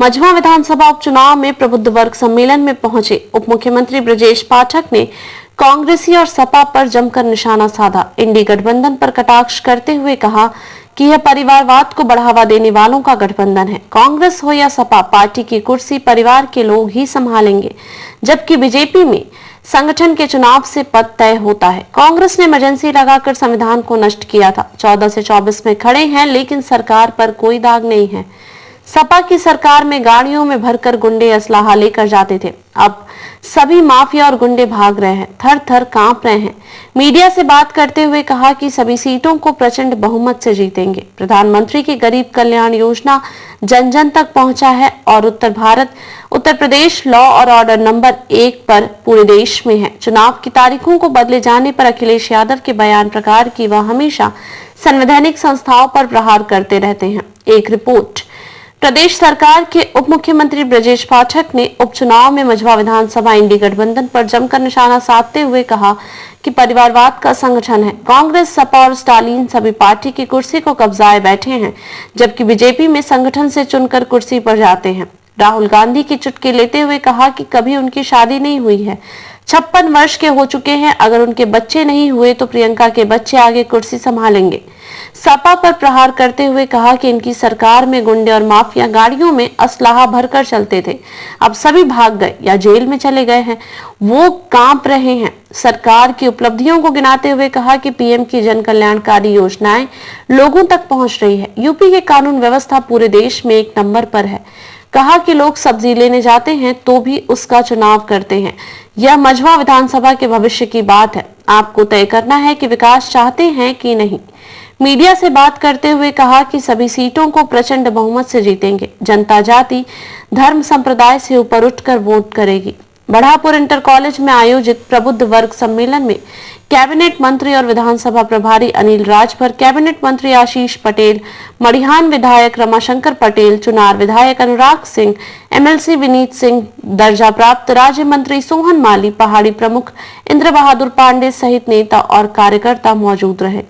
मझवा विधानसभा उपचुनाव में प्रबुद्ध वर्ग सम्मेलन में पहुंचे उप मुख्यमंत्री ब्रजेश पाठक ने कांग्रेसी और सपा पर जमकर निशाना साधा। इंडी गठबंधन पर कटाक्ष करते हुए कहा कि यह परिवारवाद को बढ़ावा देने वालों का गठबंधन है। कांग्रेस हो या सपा, पार्टी की कुर्सी परिवार के लोग ही संभालेंगे, जबकि बीजेपी में संगठन के चुनाव से पद तय होता है। कांग्रेस ने इमरजेंसी लगाकर संविधान को नष्ट किया था। 14 से 24 में खड़े हैं, लेकिन सरकार पर कोई दाग नहीं है। सपा की सरकार में गाड़ियों में भरकर गुंडे असलाहा लेकर जाते थे। अब सभी माफिया और गुंडे भाग रहे हैं, थर थर कांप रहे हैं। मीडिया से बात करते हुए कहा कि सभी सीटों को प्रचंड बहुमत से जीतेंगे। प्रधानमंत्री की गरीब कल्याण योजना जन जन तक पहुंचा है और उत्तर प्रदेश लॉ और ऑर्डर नंबर 1 पर पूरे देश में है। चुनाव की तारीखों को बदले जाने पर अखिलेश यादव के बयान प्रकार की वह हमेशा संवैधानिक संस्थाओं पर प्रहार करते रहते हैं। एक रिपोर्ट। प्रदेश सरकार के उप मुख्यमंत्री ब्रजेश पाठक ने उपचुनाव में मझवा विधानसभा इंडी गठबंधन पर जमकर निशाना साधते हुए कहा कि परिवारवाद का संगठन है। कांग्रेस, सपा और स्टालिन सभी पार्टी की कुर्सी को कब्जाए बैठे हैं, जबकि बीजेपी में संगठन से चुनकर कुर्सी पर जाते हैं। राहुल गांधी की चुटकी लेते हुए कहा कि कभी उनकी शादी नहीं हुई है, 56 वर्ष के हो चुके हैं। अगर उनके बच्चे नहीं हुए तो प्रियंका के बच्चे आगे कुर्सी संभालेंगे। सपा पर प्रहार करते हुए कहा कि इनकी सरकार में गुंडे और माफिया गाड़ियों में असलाहा भरकर चलते थे, अब सभी भाग गए या जेल में चले गए हैं, वो कांप रहे हैं। सरकार की उपलब्धियों को गिनाते हुए कहा कि पीएम की जन कल्याणकारी योजनाएं लोगों तक पहुंच रही है। यूपी की कानून व्यवस्था पूरे देश में 1 नंबर पर है। कहा कि लोग सब्जी लेने जाते हैं तो भी उसका चुनाव करते हैं। यह मझवा विधानसभा के भविष्य की बात है। आपको तय करना है कि विकास चाहते हैं कि नहीं। मीडिया से बात करते हुए कहा कि सभी सीटों को प्रचंड बहुमत से जीतेंगे। जनता जाति, धर्म, संप्रदाय से ऊपर उठकर वोट करेगी। बढ़ापुर इंटर कॉलेज में आयोजित प्रबुद्ध वर्ग सम्मेलन में कैबिनेट मंत्री और विधानसभा प्रभारी अनिल राजभर, कैबिनेट मंत्री आशीष पटेल, मड़िहान विधायक रमाशंकर पटेल, चुनार विधायक अनुराग सिंह, एमएलसी विनीत सिंह, दर्जा प्राप्त राज्य मंत्री सोहन माली, पहाड़ी प्रमुख इंद्र बहादुर पांडे सहित नेता और कार्यकर्ता मौजूद रहे।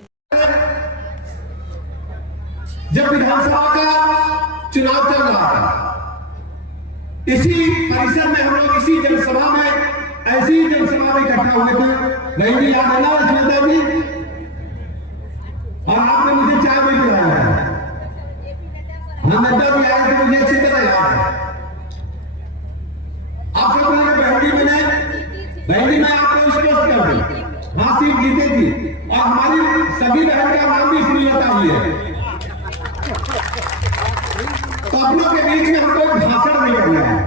जब विधानसभा का चुनाव चल रहा था, इसी परिसर में हम लोग इसी जनसभा में ऐसी जनसभा में इकट्ठा हुए थे। नहीं भी याद है ना सुनीता जी? और आपने मुझे चाय भी पिलाया है। हाँ, नड्डा भी आए थे, मुझे अच्छी तरह याद है। आप सब लोगों ने बहनी बनाए, बहनी में आपको स्पष्ट कर दूं, हाँ सीट जीतेगी। और हमारी सभी बहन का नाम भी सुनीता ही है। तो अपनों के बीच में हम कोई भाषण नहीं करना है,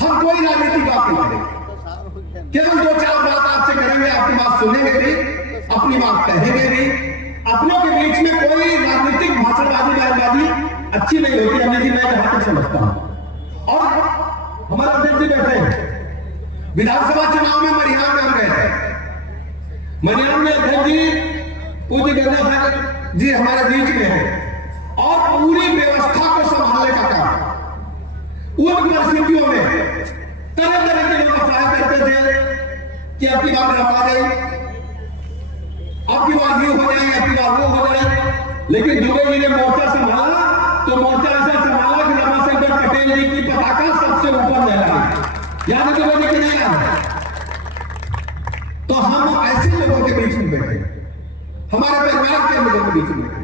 हम कोई राजनीतिक बात नहीं करेंगे, केवल 2-4 बात आपसे करेंगे, आपकी बात सुनेंगे भी, अपनी बात कहेंगे भी। अपनों के बीच में कोई राजनीतिक भाषणबाजी बयानबाजी अच्छी नहीं होती। अभी जी मैं जहां तक समझता हूं, और हमारे अध्यक्ष जी बैठे हैं, विधानसभा चुनाव में मरियान में हम गए थे। मरियान में अध्यक्ष जी पूज्य गंगा साहब जी हमारे बीच में है और पूरी व्यवस्था को संभालने का काम, उन परिस्थितियों में तरह तरह के लोग सहाय करते थे कि आपकी बात रखा जाए, आपकी बात ये हो जाए, आपकी बात वो हो जाए। लेकिन दुबे जी ने मोर्चा संभाला तो मोर्चा ऐसा संभाला कि रमाशंकर पटेल जी की पताका सबसे ऊपर लहराई। याद है दुबे जी की नहीं याद? तो हम ऐसे लोगों के बीच में बैठे, हमारे परिवार के लोगों के बीच में बैठे,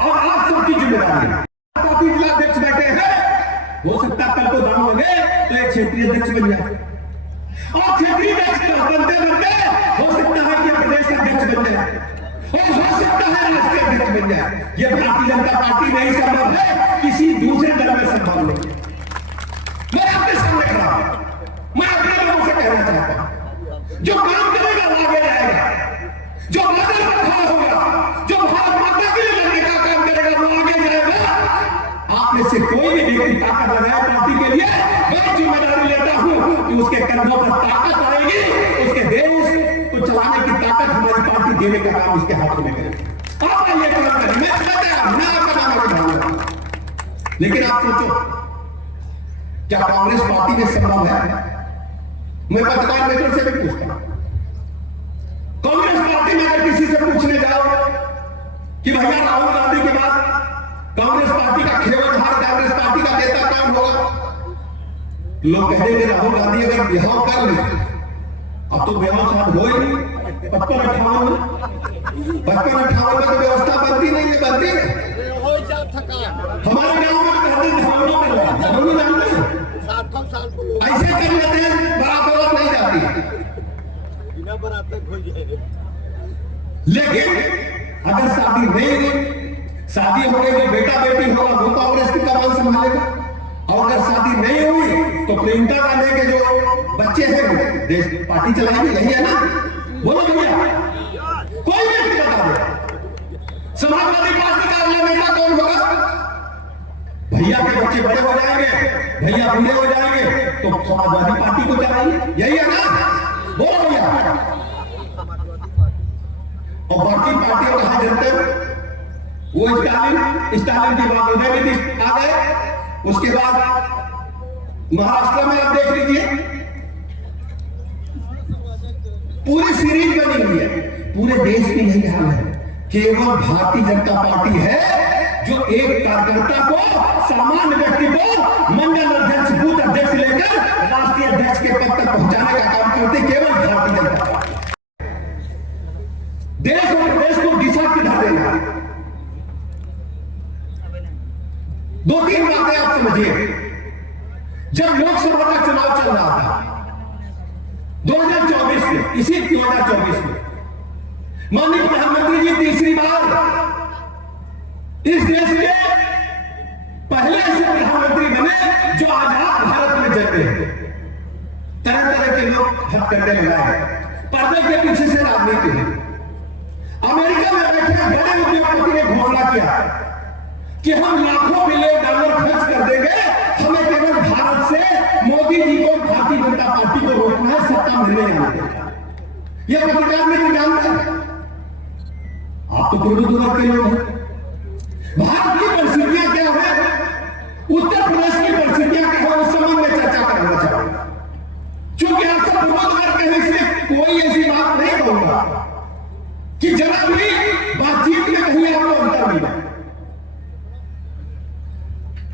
और आप सबकी जिम्मेदारी है। काफी जिला अध्यक्ष बैठे हैं, हो सकता है कल को दाम लगे तो एक क्षेत्रीय अध्यक्ष बन जाए, और क्षेत्रीय अध्यक्ष बनते बनते हो सकता है कि प्रदेश अध्यक्ष बन जाए, और हो सकता है राष्ट्रीय अध्यक्ष बन जाए। ये भारतीय जनता पार्टी नहीं संभव है, किसी दूसरे दल में संभव नहीं। मैं आपके सामने खड़ा हूं, मैं अपने लोगों से कहना चाहता हूं, जो काम करेगा वो आगे जाएगा, जो मदद पर खड़ा होगा, जो भारत माता के लिए लड़ने का काम करेगा वो आगे जाएगा। आप में से कोई भी व्यक्ति ताकत लगाए पार्टी के लिए, मैं जिम्मेदारी लेता हूं कि उसके कंधों पर ताकत आएगी, उसके देश को चलाने की ताकत हमारी पार्टी देने का काम उसके हाथों में करेगी। आप ये काम करें, मैं आपका नाम उठाऊंगा। लेकिन आप सोचो, क्या कांग्रेस पार्टी में संभव है? मैं पत्रकार मित्रों से भी पूछता हूं, कांग्रेस पार्टी में अगर किसी से पूछने जाओ कि भैया राहुल गांधी के बाद कांग्रेस पार्टी का खेल झाड़ कांग्रेस पार्टी का नेता कौन होगा? लोग कहेंगे राहुल गांधी अगर बिहार कर ले, अब तो बिहार साथ हो ही नहीं। 55-58 में तो व्यवस्था बनती नहीं है, बनती है। हमारे गांव में कहते हैं धर्मों में जानते हैं, ऐसे कर लेते हैं, बराबर नहीं जाती। लेकिन अगर शादी नहीं हुई, शादी हो गई तो बेटा बेटी होगा, वो कांग्रेस की कमान संभालेगा। और अगर शादी नहीं हुई तो प्रियंका गांधी के जो बच्चे हैं वो देश पार्टी चलाएंगे, यही है ना? बोलो भैया, कोई भी बता दे समाजवादी पार्टी का अगला नेता कौन होगा? भैया के बच्चे बड़े हो जाएंगे, भैया बूढ़े हो जाएंगे तो समाजवादी पार्टी को चलाएंगे, यही है ना? बोलो भैया। और बाकी पार्टियों कहा जनता वो स्टालिन की बात उन्हें भी आ गए। उसके बाद महाराष्ट्र में आप देख लीजिए, पूरी सीरीज बनी हुई है, पूरे देश में यही हाल है। केवल भारतीय जनता पार्टी है जो एक कार्यकर्ता को, सामान्य व्यक्ति को मंडल अध्यक्ष, बूथ अध्यक्ष लेकर राष्ट्रीय अध्यक्ष के पद तक पहुंचाने का काम करती केवल भारतीय जनता पार्टी। देश और प्रदेश को दिशा किधर देना? 2-3 बातें आप समझिए। जब लोकसभा का चुनाव चल रहा था 2024 में, इसी 2024 में माननीय प्रधानमंत्री जी तीसरी बार इस देश के पहले ऐसे प्रधानमंत्री बने जो आजाद भारत में जन्मे हैं। तरह तरह के लोग हथकंडे लगाए, पर्दे के पीछे से राजनीति है। अमेरिका में बैठे बड़े उद्योगपति ने घोषणा किया कि हम लाखों बिलियन डॉलर खर्च कर देंगे, हमें केवल भारत से मोदी जी को, भारतीय जनता पार्टी को रोकना है, सत्ता मिलने नहीं। यह पत्रकार में जानते हैं, आप तो दूर के लोग हैं। भारत की परिस्थितियां क्या है, उत्तर प्रदेश की परिस्थितियां क्या है, उस संबंध में चर्चा करना चाहूंगा। क्योंकि आप सब पूर्वोत्तर कहने से कोई ऐसी बात नहीं कहूंगा कि जरा भी बातचीत में कहीं आपको अंतर मिला।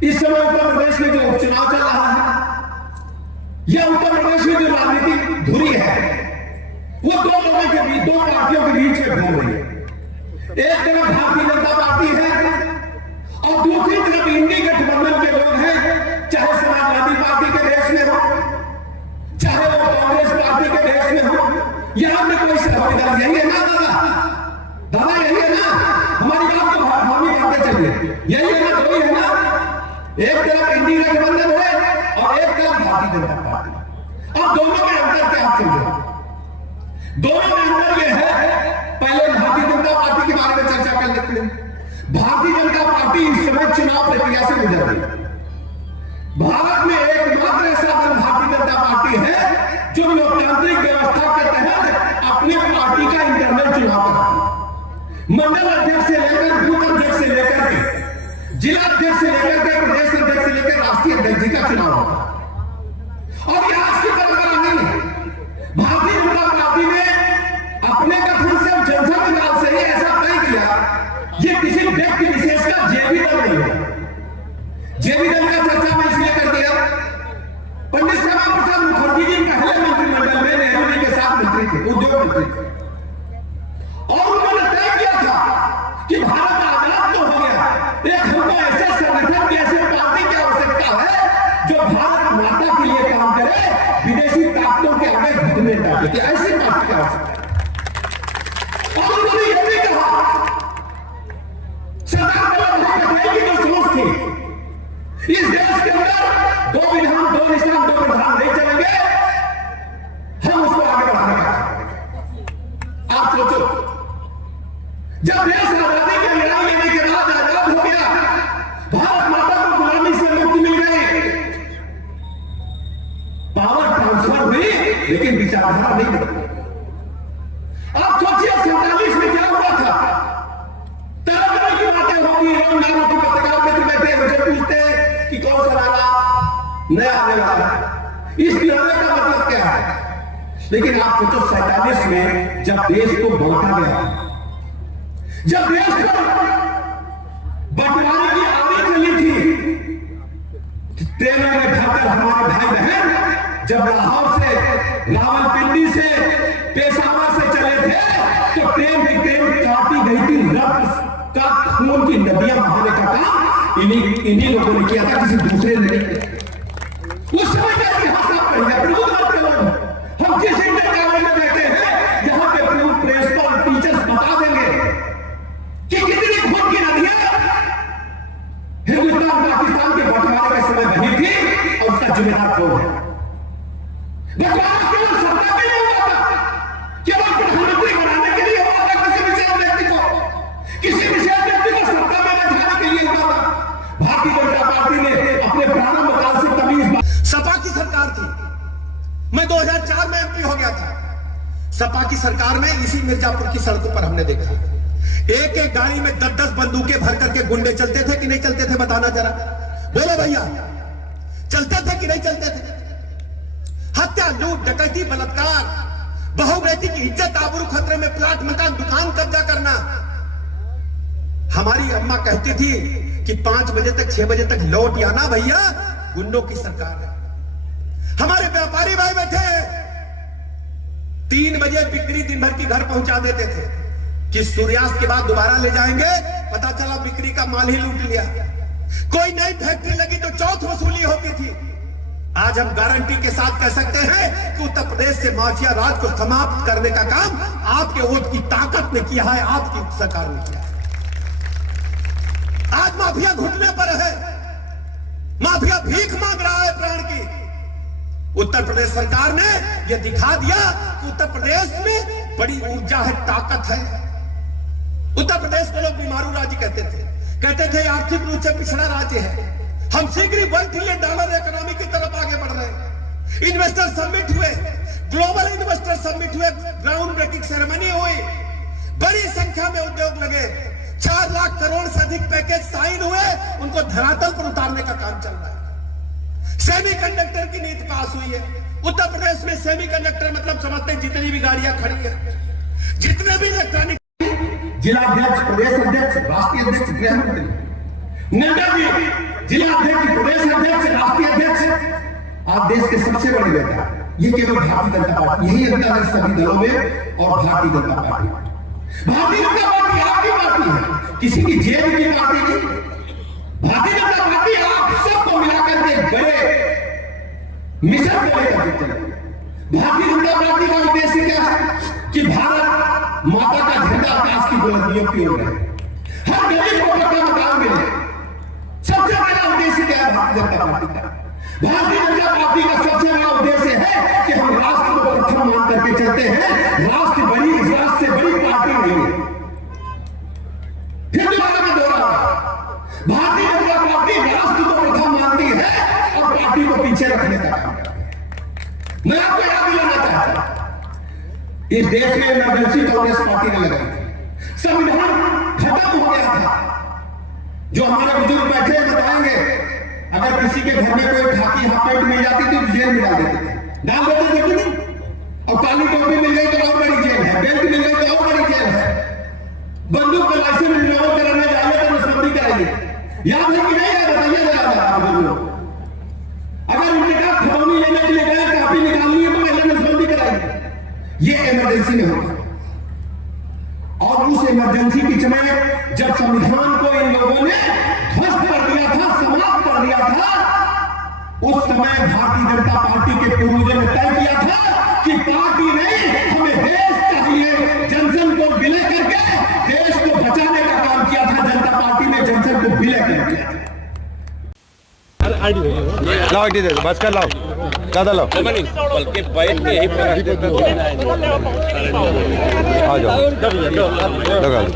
इस समय उत्तर प्रदेश में जो उपचुनाव चल रहा है, यह उत्तर प्रदेश में जो राजनीतिक धुरी है, वो दो लोगों के बीच, दो पार्टियों के बीच में घूम रही है। एक तरफ भारतीय जनता पार्टी है और दूसरी तरफ इंडी गठबंधन के लोग हैं, चाहे समाजवादी पार्टी के देश में हो, चाहे वो कांग्रेस पार्टी के देश में हो। यहां में कोई सहभागिता यही है ना दादा, यही है ना? हमारी बात को हम ही करते चलिए, यही है ना? कोई है ना? एक तरफ इंडी गठबंधन है और एक तरफ भारतीय जनता पार्टी। अब दोनों में अंतर क्या आप समझो? दोनों में अंतर यह है, पहले भारतीय जनता पार्टी के बारे में चर्चा कर लेते हैं। भारतीय जनता पार्टी इस समय चुनाव प्रक्रिया से गुजर रही है। भारत में एकमात्र ऐसा दल भारतीय जनता पार्टी है जो लोकतांत्रिक व्यवस्था के तहत अपने पार्टी का इंटरनल चुनाव कराती है। मंडल अध्यक्ष से लेकर, बूथ अध्यक्ष से लेकर के, जिला अध्यक्ष से लेकर के, प्रदेश अध्यक्ष से लेकर राष्ट्रीय अध्यक्ष जी का चुनाव होता है। और यह आज की परंपरा नहीं है। भारतीय जनता पार्टी ने अपने गठन से, जनसंघ काल से ही ऐसा तय किया, ये किसी व्यक्ति विशेष का जेबी दल नहीं है। जेबी दल का चर्चा मैं इसलिए कर दिया, पंडित श्यामा प्रसाद मुखर्जी जी पहले मंत्रिमंडल में नेहरू जी के साथ मंत्री थे, उद्योग मंत्री थे, और उन्होंने तय किया था कि भारत आजाद तो हो गया, एक हमको ऐसे संगठन की, ऐसे पार्टी की आवश्यकता है जो भारत माता के लिए काम करे, विदेशी ताकतों के आगे घुटने डाले, कि ऐसी पार्टी की आवश्यकता है। और उन्होंने यह भी कहा, सरदार वल्लभ भाई पटेल की जो सोच थी, इस देश के अंदर दो विधान, दो निशान, दो प्रधान नहीं चलेंगे, हम उसको आगे बढ़ाने का। आप सोचो, जब देश आजादी की लड़ाई लेने के बाद आजाद हो गया, भारत माता को गुलामी से मुक्ति मिल गई, पावर ट्रांसफर हुई, लेकिन विचारधारा नहीं बदली। आप सोचिए 47 में क्या हुआ था? तरह तरह की बातें होती है, नारों की पत्रकार मित्र बैठे मुझे पूछते हैं कि कौन सा नारा नया आने वाला है, इस नारे का मतलब क्या है? लेकिन आप सोचो 47 में जब देश को बांटा गया, जब देश को बंटवारे की आंधी चली थी, ट्रेनों में भरकर हमारे भाई बहन जब लाहौर से, रावलपिंडी से, पेशावर से चले थे तो ट्रेन की ट्रेन काटी गई थी। रक्त का खून की नदियां बहाने का काम इन्हीं लोगों ने किया था, किसी दूसरे ने नहीं किया। उस समय का इतिहास आप पढ़िए, प्रभुत्व के लोग। हम जिस इंटर कॉलेज में बैठे हैं यहाँ पे प्रिंसिपल टीचर्स बता देंगे कि कितनी खून की नदियां हिंदुस्तान पाकिस्तान के बंटवारे के समय बनी थी और उसका जिम्मेदार कौन है। बंटवारा केवल सत्ता के लिए हुआ था, केवल प्रधानमंत्री बनाने के लिए हुआ था, किसी विशेष व्यक्ति को सत्ता में बैठाने के लिए हुआ था। भारतीय जनता पार्टी ने अपने प्रारंभ काल से तमीज, सपा की सरकार थी, मैं 2004 में एमपी हो गया था। सपा की सरकार में इसी मिर्जापुर की सड़कों पर हमने देखा एक एक गाड़ी में 10-10 बंदूकें भर करके गुंडे चलते थे कि नहीं चलते थे, बताना जरा, बोलो भैया, चलते थे कि नहीं चलते थे। हत्या, लूट, डकैती, बलात्कार, बहू बेटी की इज्जत आबरू खतरे में, प्लाट, मकान, दुकान कब्जा करना। हमारी अम्मा कहती थी कि 5 बजे तक 6 बजे तक लौट आना भैया, गुंडों की सरकार है। हमारे व्यापारी भाई बैठे 3 बजे बिक्री दिन भर की घर पहुंचा देते थे कि सूर्यास्त के बाद दोबारा ले जाएंगे, पता चला बिक्री का माल ही लूट लिया। कोई नई फैक्ट्री लगी तो चौथ वसूली होती थी। आज हम गारंटी के साथ कह सकते हैं कि उत्तर प्रदेश से माफिया राज को समाप्त करने का काम आपके वोट की ताकत ने किया है, आपकी सरकार ने किया है। आज माफिया घुटने पर है, माफिया भीख मांग रहा है प्राण की। उत्तर प्रदेश सरकार ने यह दिखा दिया कि उत्तर प्रदेश में बड़ी ऊर्जा है, ताकत है। उत्तर प्रदेश को लोग बीमारू राज्य कहते थे आर्थिक रूप से पिछड़ा राज्य है। हम शीघ्र ही $1 ट्रिलियन इकोनॉमी की तरफ आगे बढ़ रहे हैं। इन्वेस्टर समिट हुए, ग्लोबल इन्वेस्टर समिट हुए, ग्राउंड ब्रेकिंग सेरेमनी हुई, बड़ी संख्या में उद्योग लगे, 4 लाख करोड़ से अधिक पैकेज साइन हुए, उनको धरातल पर उतारने का काम चल रहा है। सेमीकंडक्टर की नीति पास हुई है। उत्तर प्रदेश में सेमीकंडक्टर मतलब समझते हैं जितनी भी गाड़ियां खड़ी है, जितने भी इलेक्ट्रॉनिक, जिलाध्यक्ष, प्रदेश अध्यक्ष, राष्ट्रीय अध्यक्ष, गृह मंत्री, नड्डा जी जिला अध्यक्ष, प्रदेश अध्यक्ष, राष्ट्रीय अध्यक्ष, आप देश के सबसे बड़े नेता। ये केवल भारतीय जनता पार्टी, यही अंतर है सभी दलों में और भारतीय जनता पार्टी। भारतीय जनता पार्टी आपकी पार्टी है, किसी की जेब की पार्टी नहीं। भारतीय जनता पार्टी आप सबको मिलाकर के बड़े मिशन को लेकर चले। भारतीय जनता पार्टी का उद्देश्य क्या है कि भारत माता का झंडा आकाश की बुलंदियों की ओर है, हर गरीब को पक्का मकान मिले। सबसे बड़ा उद्देश्य क्या है भारतीय जनता पार्टी का? भारतीय जनता पार्टी का सबसे बड़ा उद्देश्य है कि हम राष्ट्र को प्रथम मान करके चलते हैं। राष्ट्र बड़ी, राष्ट्र से बड़ी पार्टी नहीं है। फिर दोबारा मैं दोहरा, भारतीय जनता पार्टी राष्ट्र को प्रथम मानती है और पार्टी को पीछे रखने का काम करती है। मैं आपको याद दिलाना चाहता हूं, इस देश में इमरजेंसी कांग्रेस पार्टी ने लगाई थी। संविधान खत्म हो गया था। जो हमारे बुजुर्ग बैठे बताएंगे, अगर किसी के घर में कोई खाकी हाफ पैंट मिल जाती तो जेल में डाल देते थे, कि नहीं? और काली टोपी मिल गई तो और बड़ी जेल है, बेल्ट मिल गई तो और बड़ी जेल है। बंदूक का लाइसेंस रिन्यूअल कराने जाइए तो नसबंदी कराइए। याद है कि नहीं है? बताइए जरा। अगर उनका खतौनी लेने के लिए गए, कापी निकालनी है तो पहले नसबंदी कराइए। ये इमरजेंसी में होगा। और उस इमरजेंसी के समय जब संविधान को इन लोगों ने ध्वस्त कर दिया था, समाप्त कर दिया था, उस समय भारतीय जनता पार्टी के पूर्वजों ने तय किया था कि पार्टी नहीं, हमें देश चाहिए। जन को विलय करके देश को बचाने का काम किया था। जनता पार्टी ने जन को विलय कर दिया था। लाओ आईडी दे दो, बस कर लाओ, ज्यादा लाओ, बल्कि बैठ के यही आ जाओ, लगा लो।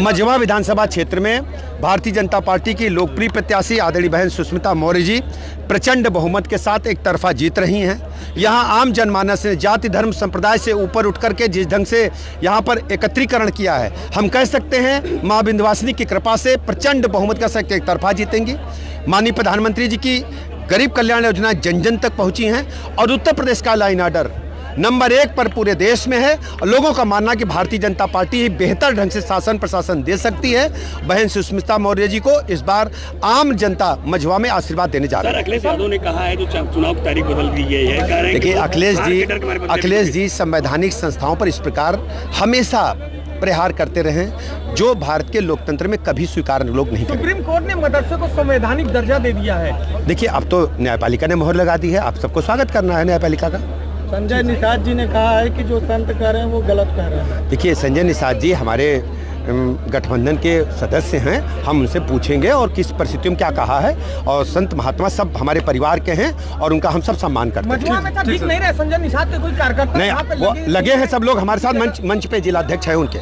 मझवा विधानसभा क्षेत्र में भारतीय जनता पार्टी की लोकप्रिय प्रत्याशी आदरणीय बहन सुष्मिता मौर्य जी प्रचंड बहुमत के साथ एक तरफा जीत रही हैं। यहाँ आम जनमानस ने जाति धर्म संप्रदाय से ऊपर उठ करके जिस ढंग से यहाँ पर एकत्रीकरण किया है, हम कह सकते हैं माँ विंध्यवासिनी की कृपा से प्रचंड बहुमत का साथ एक तरफा जीतेंगी। माननीय प्रधानमंत्री जी की गरीब कल्याण योजना जन जन तक पहुँची हैं और उत्तर प्रदेश का लाइन ऑर्डर नंबर 1 पर पूरे देश में है। और लोगों का मानना कि भारतीय जनता पार्टी ही बेहतर ढंग से शासन प्रशासन दे सकती है। बहन सुष्मिता मौर्य जी को इस बार आम जनता मझवा में आशीर्वाद देने जा रही है। अखिलेश यादव ने कहा है जो चुनाव की तारीख बदल दी गई है। देखिए अखिलेश जी संवैधानिक संस्थाओं पर इस प्रकार हमेशा प्रहार करते रहे जो भारत के लोकतंत्र में कभी स्वीकार लोग नहीं करेंगे। सुप्रीम कोर्ट ने मदरसे को संवैधानिक दर्जा दे दिया है। देखिए अब तो न्यायपालिका ने मोहर लगा दी है, आप सबको स्वागत करना है न्यायपालिका का। संजय निषाद जी ने कहा है कि जो संत कह रहे हैं वो गलत कह रहे हैं। देखिए संजय निषाद जी हमारे गठबंधन के सदस्य हैं, हम उनसे पूछेंगे और किस परिस्थितियों में क्या कहा है। और संत महात्मा सब हमारे परिवार के हैं और उनका हम सब सम्मान करते हैं। मझवा में तो ठीक नहीं रहे संजय निषाद के कोई कार्यकर्ता नहीं, वो लगे हैं सब लोग हमारे साथ मंच पे जिलाध्यक्ष है उनके।